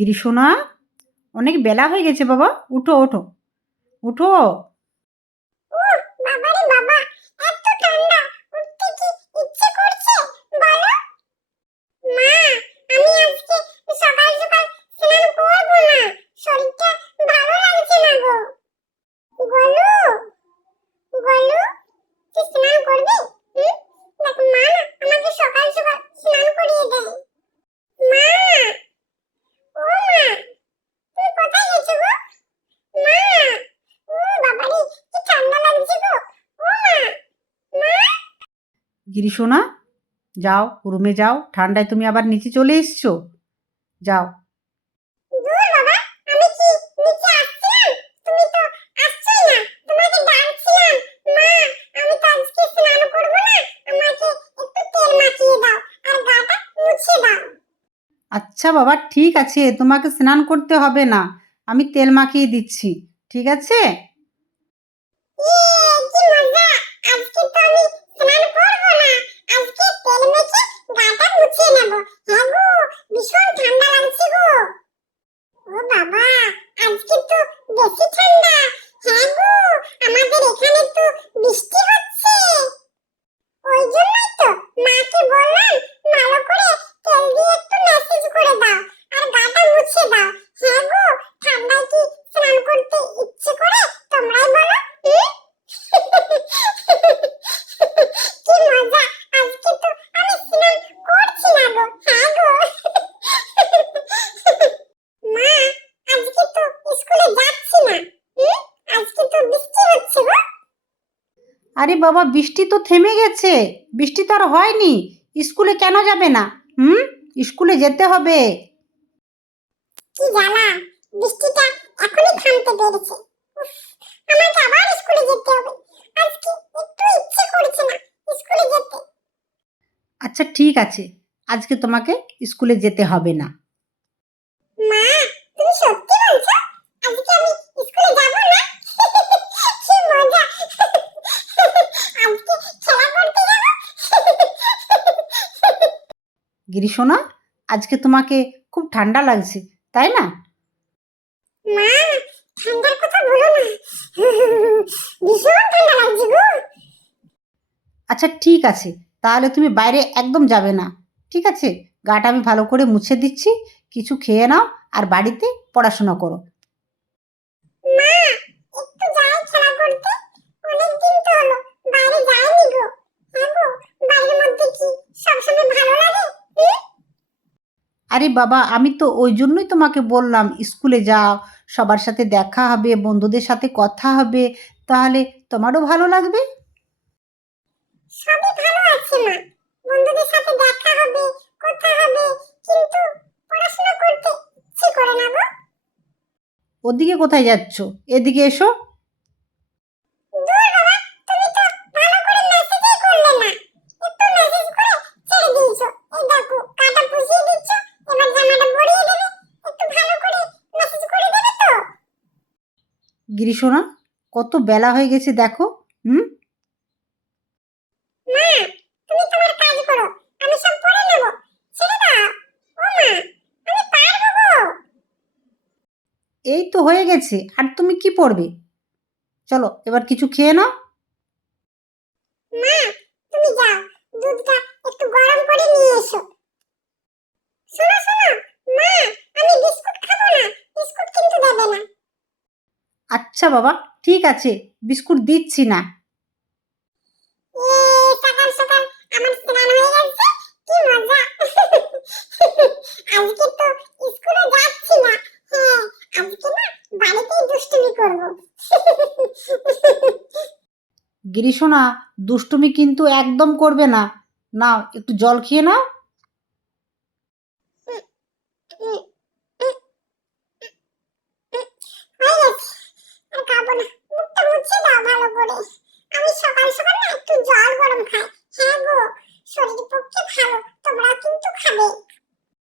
গিরিশোনা অনেক বেলা হয়ে গেছে বাবা। উঠো ওঠো উঠো বাবারে বাবা এত ঠান্ডা উঠতে কি ইচ্ছে করছে বলো মা আমি আজকে সকাল সকাল স্নান করব না শরীরটা ভালো লাগছে না গো গলু গলু তুই স্নান করবি হুম দেখো মা না আমাকে সকাল সকাল স্নান করিয়ে দেয় মা ও মা তুমি কোথায় গেছো গো মা ও বাবারে কি ঠান্ডা লাগছে গো ও মা মা গিরিশোনা যাও রুমে যাও ঠান্ডায় তুমি আবার নিচে চলে এসছো। যাও। আচ্ছা বাবা ঠিক আছে তোমাকে স্নান করতে হবে না আমি তেল মাখিয়ে দিচ্ছি ঠিক আছে ইয়ে কি মজা আজকে তো আমি স্নান করব না আজকে তেল মেখে গাটা মুছে নেব হ্যাঁ গো ভীষণ ঠান্ডা লাগছে গো ও বাবা আজকে তো বেশি ঠান্ডা। হ্যাঁ গো আমাদের এখানে তো বৃষ্টি হচ্ছে ওই জন্যই তো মাকে বললাম ভালো করে তেল দিয়ে একটু ম্যাসেজ করে দাও আর গাটা মুছে দাও হ্যাঁ গো ঠান্ডায় কি স্নান করতে ইচ্ছে করে তোমরাই বলো হুম? কি মজা আজকে তো আমি স্নান করছি না গো হ্যাঁ গো মা আজকে তো স্কুলে যাচ্ছি না হুম? আজকে তো বৃষ্টি হচ্ছে গো আরে বাবা বৃষ্টি তো থেমে গেছে। বৃষ্টি তো আর হয়নি। স্কুলে কেন যাবে না? হুম? স্কুলে যেতে হবে। কি জ্বালা? বৃষ্টিটা এখনই থামতে পেরেছে। আমাকে আবার স্কুলে যেতে হবে। আজকে একটু ইচ্ছে করছে না স্কুলে যেতে। আচ্ছা ঠিক আছে। আজকে তোমাকে স্কুলে যেতে হবে না। মা তুমি সত্যি বলছো আজকে আমি স্কুলে যাব না কি মজা আজকে খেলা করতে যাব গিরিশোনা আজকে তোমাকে খুব ঠান্ডা লাগছে তাই না? মা ঠান্ডার কথা বলো না। ভীষণ ঠান্ডা লাগছে গো। আচ্ছা ঠিক আছে। তাহলে তুমি বাইরে একদম যাবে না ঠিক আছে? গাটা আমি ভালো করে মুছে দিচ্ছি কিছু খেয়ে নাও আর বাড়িতে পড়াশোনা করো মা একটু যাই খেলা করতে অনেক দিন তো হলো বাইরে যাইনি গো হ্যাঁ গো বাইরের মধ্যে কি সবসময় ভালো লাগে হুম? আরে বাবা আমি তো ওই জন্যই তোমাকে বললাম স্কুলে যাও সবার সাথে দেখা হবে বন্ধুদের সাথে কথা হবে তাহলে তোমারও ভালো লাগবে? সবই ভালো আছে মা। বন্ধুদের সাথে দেখা হবে কথা হবে কিন্তু পড়াশোনা করতে ইচ্ছে করে না গো। ওদিকে কোথায় যাচ্ছ? এদিকে এসো দূর বাবা তুমি তো ভালো করে মেসেজই করলে না একটু মেসেজ করে ছেড়ে দিয়েছ এই দেখো কাটা পুষিয়ে দিচ্ছ এবার জামাটা পরিয়ে দেবে একটু ভালো করে মেসেজ করে দেবে তো গিরিশোনা কত বেলা হয়ে গেছে দেখো হুম? মা তুমি তোমার কাজ করো আমি সব পড়ে নেব। ছেড়ে দাও ও মা আমি পারব গো। এই তো হয়ে গেছে আর তুমি কি পড়বে চলো এবার কিছু খেয়ে নাও। মা তুমি যাও দুধটা একটু গরম করে নিয়ে এসো। আচ্ছা বাবা ঠিক আছে বিস্কুট দিচ্ছি না। গিরিশোনা দুষ্টুমি কিন্তু একদম করবে না। নাও একটু জল খেয়ে নাও। আর খাব না। মুখটা মুছে দাও ভালো করে। আমি সকাল সকাল না একটু জল গরম খাই। হ্যাঁ গো শরীরের পক্ষে ভালো তোমরা কিন্তু খাবে।